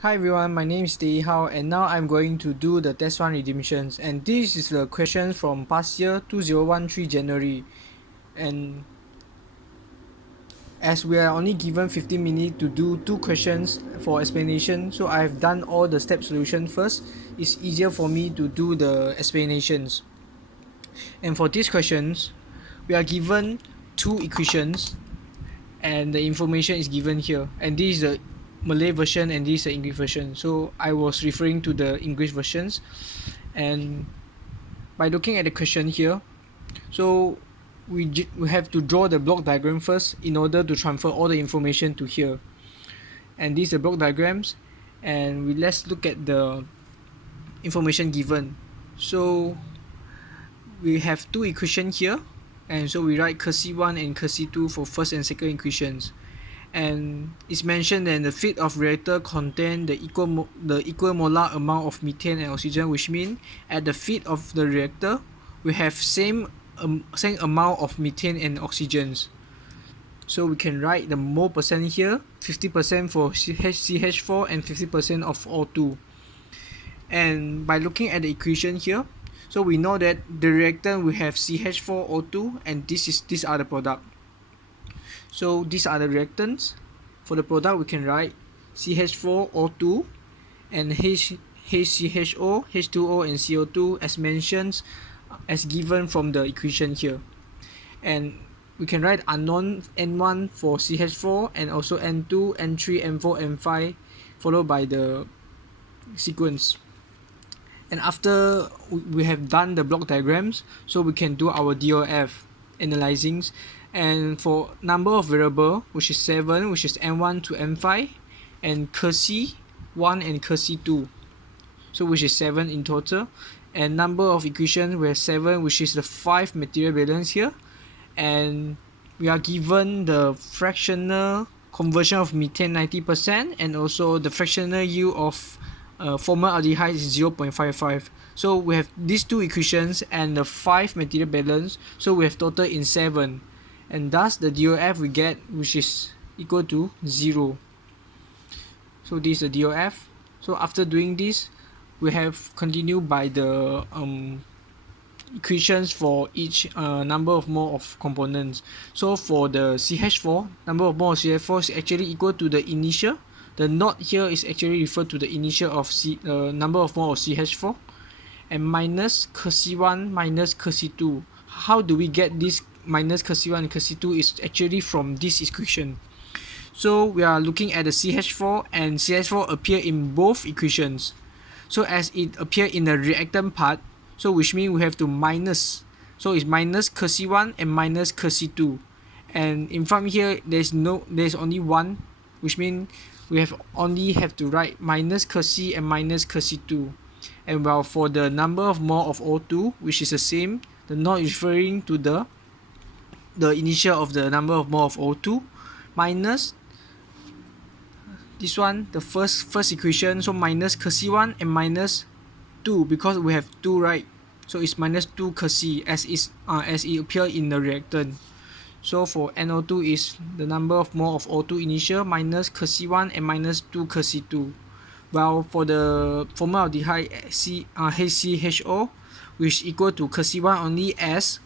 Hi everyone, my name is Tei Hao and now I'm going to do the test 1 redemptions, and this is the question from past year 2013 January. And as we are only given 15 minutes to do 2 questions for explanation, so I've done all the step solution first. It's easier for me to do the explanations. And for these questions, we are given 2 equations and the information is given here, and this is the Malay version and this is the English version, so I was referring to the English versions. And by looking at the question here, so we have to draw the block diagram first in order to transfer all the information to here, and these are block diagrams. And let's look at the information given. So we have 2 equations here, and so we write cursi 1 and cursi 2 for first and second equations. And it's mentioned that the feed of reactor contain the equal molar amount of methane and oxygen, which means at the feed of the reactor we have same amount of methane and oxygens. So we can write the mole percent here, 50% for CH4 and 50% of O2. And by looking at the equation here, so we know that the reactant will have CH4O2 and these are the product. So these are the reactants. For the product we can write CH4O2 and HCHO, H2O and CO2 as mentioned, as given from the equation here. And we can write unknown N1 for CH4 and also N2, N3, N4, N5 followed by the sequence. And after we have done the block diagrams, so we can do our DOF analyzings. And for number of variable, which is 7, which is N1 to N5, and cursi 1 and cursi 2, so which is 7 in total. And number of equations, we have 7, which is the 5 material balance here. And we are given the fractional conversion of methane 90%, and also the fractional yield of formaldehyde is 0.55. So we have these 2 equations and the 5 material balance, so we have total in 7, and thus the DOF we get, which is equal to 0. So this is the DOF. So after doing this, we have continued by the equations for each number of mole of components. So for the CH4, number of mole of CH4 is actually equal to the initial. The knot here is actually referred to the initial of number of mole of CH4, and minus cursi 1 minus cursi 2. How do we get this minus cursi 1 and cursi 2 is actually from this equation. So we are looking at the CH4, and CH4 appear in both equations. So as it appear in the reactant part, so which means we have to minus. So it's minus cursi 1 and minus cursi 2. And in front here there's only 1, which means we only have to write minus cursi and minus cursi 2. And well, for the number of mole of O2, which is the same, the knot is referring to the initial of the number of mole of O2, minus this one, the first equation, so minus cursi 1 and minus 2, because we have 2, right? So it's minus 2 cursi as it appear in the reactant. So for NO2 is the number of mole of O2 initial minus cursi 1 and minus 2 cursi 2. While for the formaldehyde HCHO, which equal to cursi 1 only, as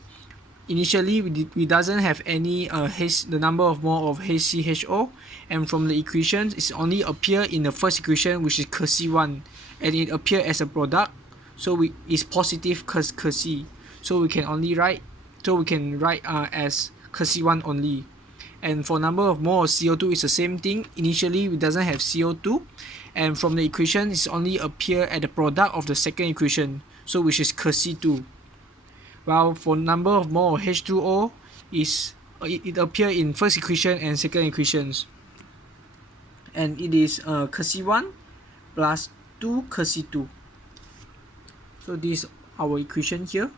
initially we doesn't have any the number of mole of HCHO, and from the equations it's only appear in the first equation, which is cursi 1, and it appear as a product, so it's positive cursi, so we can write as cursi 1 only. And for number of mole of CO2 is the same thing. Initially we doesn't have CO2, and from the equation it's only appear at the product of the second equation, so which is cursi 2. While for number of mole of H2O is it appear in first equation and second equations, and it is cursi 1 plus 2 cursi 2. So this is our equation here.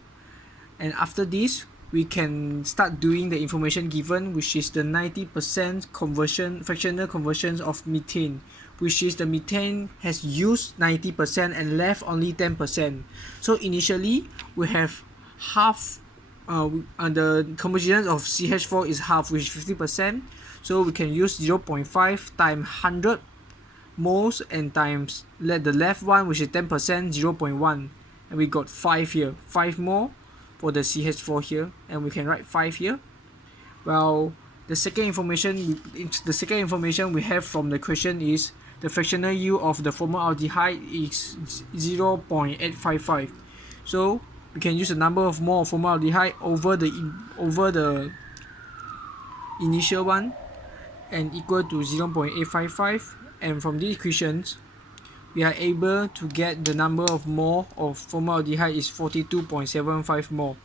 And after this we can start doing the information given, which is the 90% conversion, fractional conversions of methane, which is the methane has used 90% and left only 10%. So initially we have half, the composition of CH4 is half, which is 50%. So we can use 0.5 times 100 moles and times the left one, which is 10%, 0.1, and we got 5 here, 5 more for the CH4 here, and we can write 5 here. Well, the second information we have from the question is the fractional yield of the formaldehyde is 0.855. So we can use the number of mole of formaldehyde over the initial one and equal to 0.855, and from these equations we are able to get the number of mole of formaldehyde is 42.75 mole.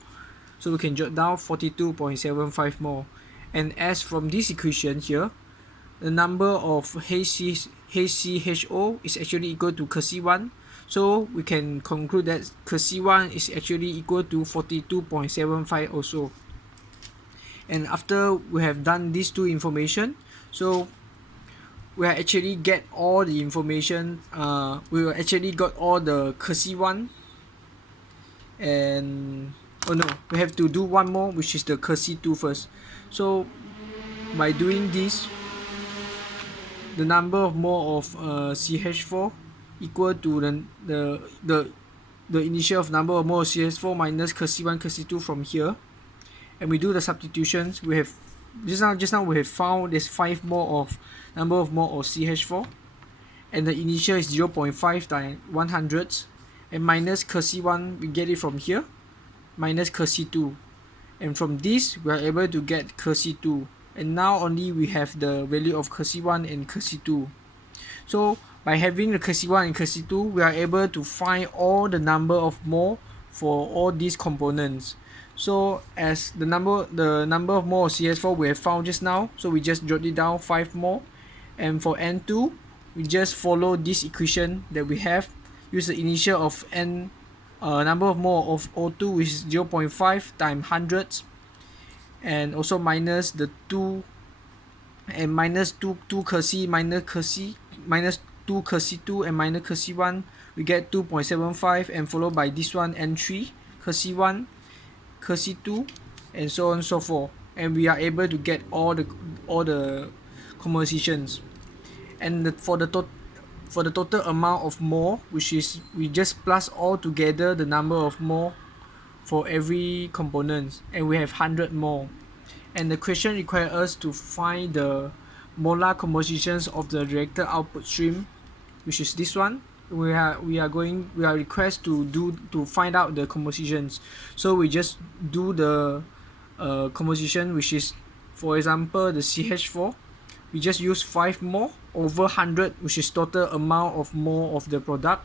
So we can jot down 42.75 mole. And as from this equation here, the number of HCHO is actually equal to Kc1. So we can conclude that Kc1 is actually equal to 42.75 also. And after we have done these two information, so we actually get all the information. We will actually got all the Kc1, and oh no, we have to do one more, which is the Kc2 first. So by doing this, the number of mole of CH4 equal to the initial of number of mole of CH4 minus Kc1, Kc2 from here, and we do the substitutions. We have just now we have found there's 5 mole of number of mole of CH4, and the initial is 0.5 times 100, and minus Kc1 we get it from here, minus Kc2, and from this we are able to get Kc2, and now only we have the value of Kc1 and Kc2. So by having the Kc1 and Kc2, we are able to find all the number of mole for all these components. So as the number of mole of CH4 we have found just now, so we just jot it down 5 mole, and for N2 we just follow this equation that we have, use the initial of N number of mole of O2, which is 0.5 times 100, and also minus the 2, and minus 2 Kc minus 2 Kc2 and minus Kc1, we get 2.75, and followed by this one N3 Kc1, Kc2, and so on and so forth, and we are able to get all the compositions. And for the total amount of mole, which is we just plus all together the number of mole for every component, and we have 100 mole. And the question requires us to find the molar compositions of the reactor output stream, which is this one. We are requested to find out the compositions. So we just do the composition, which is, for example, the CH4. We just use 5 mole over 100, which is total amount of mole of the product,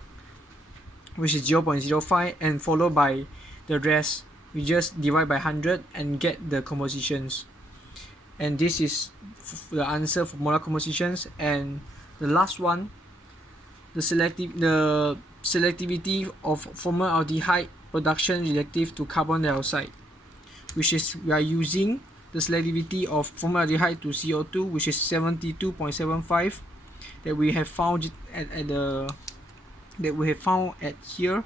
which is 0.05, and followed by the rest. We just divide by 100 and get the compositions. And this is the answer for molar compositions. And the last one, the selectivity of formaldehyde production relative to carbon dioxide, which is we are using the selectivity of formaldehyde to CO2, which is 72.75, that we have found at here,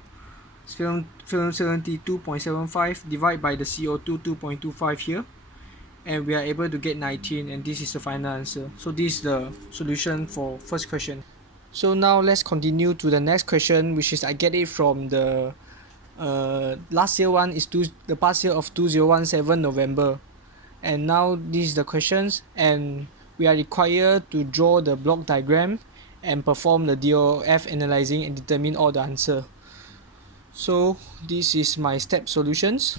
72.75 divided by the CO2 2.25 here, and we are able to get 19, and this is the final answer. So this is the solution for first question. So now let's continue to the next question, which is I get it from the last year one, is the past year of 2017 November. And now this is the questions, and we are required to draw the block diagram and perform the DOF analyzing and determine all the answer. So this is my step solutions,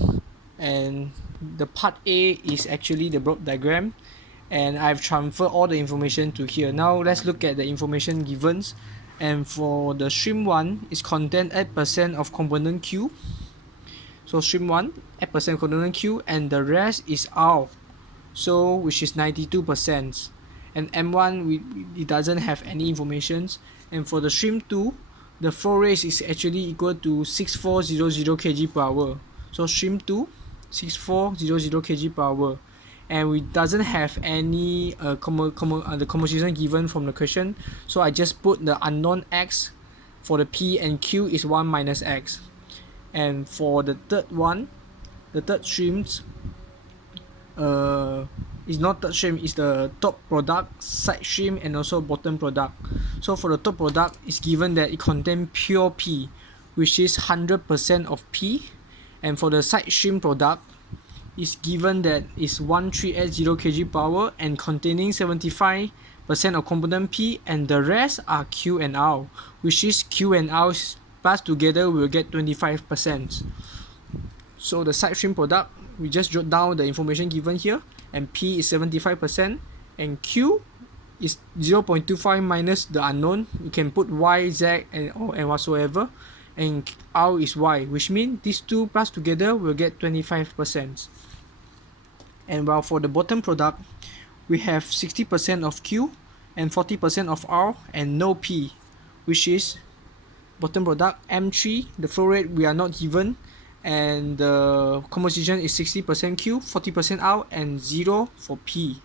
and the part A is actually the block diagram, and I've transferred all the information to here. Now let's look at the information given, and for the stream 1 is contain 8% of component Q. So stream 1 8% component Q, and the rest is R, so which is 92%. And M1 it doesn't have any informations. And for the stream 2, the flow rate is actually equal to 6400 kg per hour. So stream 2 6400 kg per hour, and we doesn't have any the composition given from the question, so I just put the unknown X for the P, and Q is 1 minus X. And for the third one, the third streams is not third stream, is the top product, side stream, and also bottom product. So for the top product, it's given that it contains pure P, which is 100% of P, and for the side stream product, it's given that it's 1380 kg power and containing 75% of component P, and the rest are Q and R, which is Q and R plus together we will get 25%. So the side stream product, we just jot down the information given here, and P is 75%, and Q is 0.25 minus the unknown. We can put Y, Z, and whatsoever, and R is Y, which means these two plus together will get 25%. And while for the bottom product, we have 60% of Q and 40% of R and no P, which is bottom product M3. The flow rate we are not given, and the composition is 60% Q, 40% R, and 0 for P.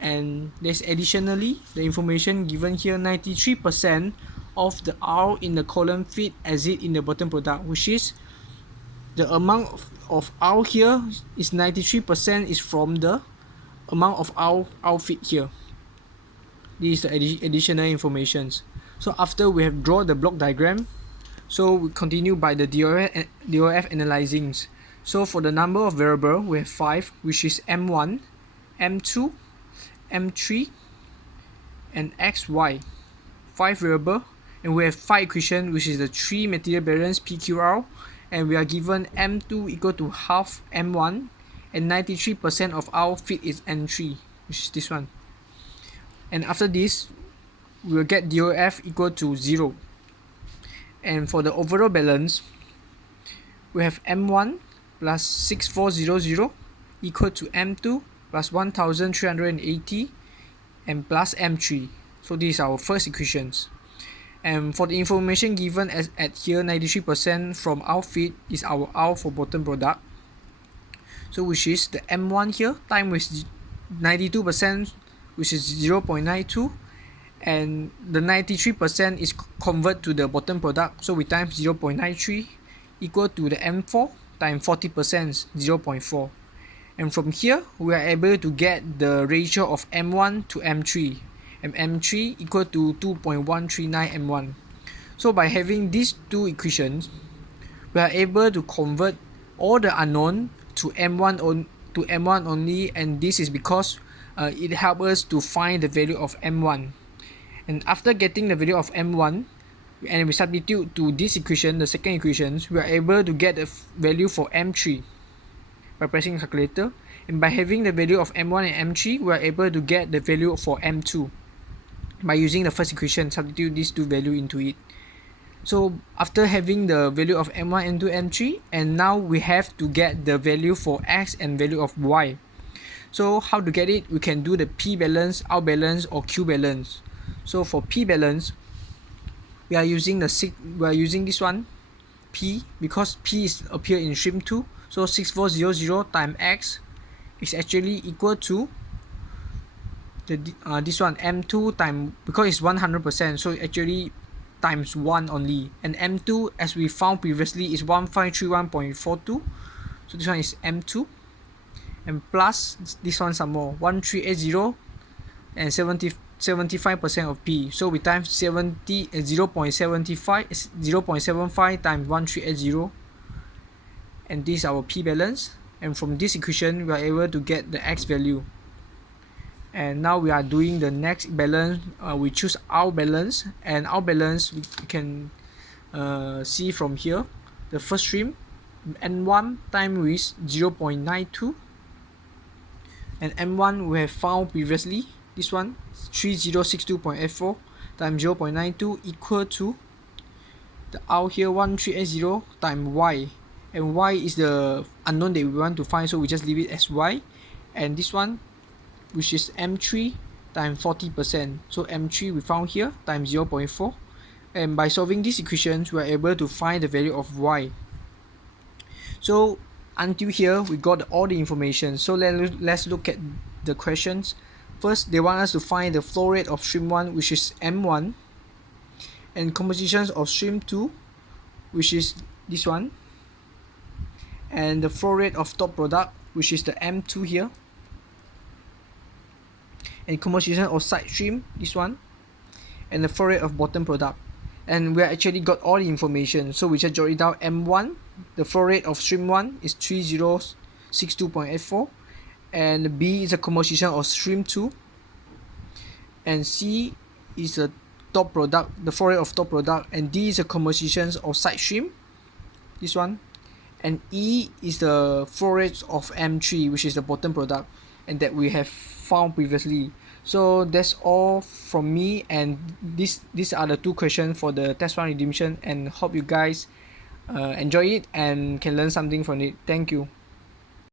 And there's additionally the information given here, 93% of the R in the column fit as it in the bottom product, which is the amount of R here is 93% is from the amount of R fit here. This is the additional information. So after we have drawn the block diagram, so we continue by the DOF analyzing. So for the number of variable, we have 5, which is M1, M2, M3, and XY. 5 variable, and we have 5 equation, which is the 3 material balance PQR, and we are given M2 equal to half M1, and 93% of our fit is N3, which is this one. And after this, we will get DOF equal to 0. And for the overall balance, we have M1 plus 6400 equal to M2 plus 1380 and plus M3. So these are our first equations. And for the information given at here, 93% from our fit is our R for bottom product. So which is the M1 here times with 92%, which is 0.92, and the 93% is convert to the bottom product, so we times 0.93 equal to the M4 times 40%, 0.4. And from here we are able to get the ratio of M1 to M3, and M3 equal to 2.139 M1. So by having these two equations, we are able to convert all the unknown to M1 only, and this is because it helps us to find the value of M1. And after getting the value of M1 and we substitute to this equation, the second equation, we are able to get the value for M3 by pressing calculator, and by having the value of M1 and M3, we are able to get the value for M2 by using the first equation, substitute these two values into it. So after having the value of M1, M2, M3, and now we have to get the value for X and value of Y. So how to get it? We can do the P balance, R balance, or Q balance. So for P balance, we are using this one, P, because P is appear in stream 2. So 6400 times X is actually equal to this one, M2 times, because it's 100%, so actually times 1 only, and M2 as we found previously is 1531.42, so this one is M2, and plus this one some more, 1380 and 75% of P, so we times 0.75 times 1380, and this is our P balance. And from this equation we are able to get the X value. And now we are doing the next balance. We choose our balance, and our balance we can see from here. The first stream, N1 times with 0.92, and M1 we have found previously, this one 3062.84 times 0.92 equal to the R here 1380 times Y, and Y is the unknown that we want to find, so we just leave it as Y. And this one, which is M3 times 40%, so M3 we found here times 0.4, and by solving these equations we are able to find the value of Y. So until here we got all the information. So let's look at the questions. First, they want us to find the flow rate of stream 1, which is M1, and compositions of stream 2, which is this one, and the flow rate of top product, which is the M2 here. and composition of side stream, this one, and the flow rate of bottom product. And we actually got all the information, so we just jot it down. M1, the flow rate of stream 1 is 3062.84, and B is a composition of stream 2, and C is a top product, the flow rate of top product, and D is a composition of side stream, this one, and E is the flow rate of M3, which is the bottom product, and that we have found previously. So that's all from me, and these are the 2 questions for the test 1 redemption, and hope you guys enjoy it and can learn something from it. Thank you.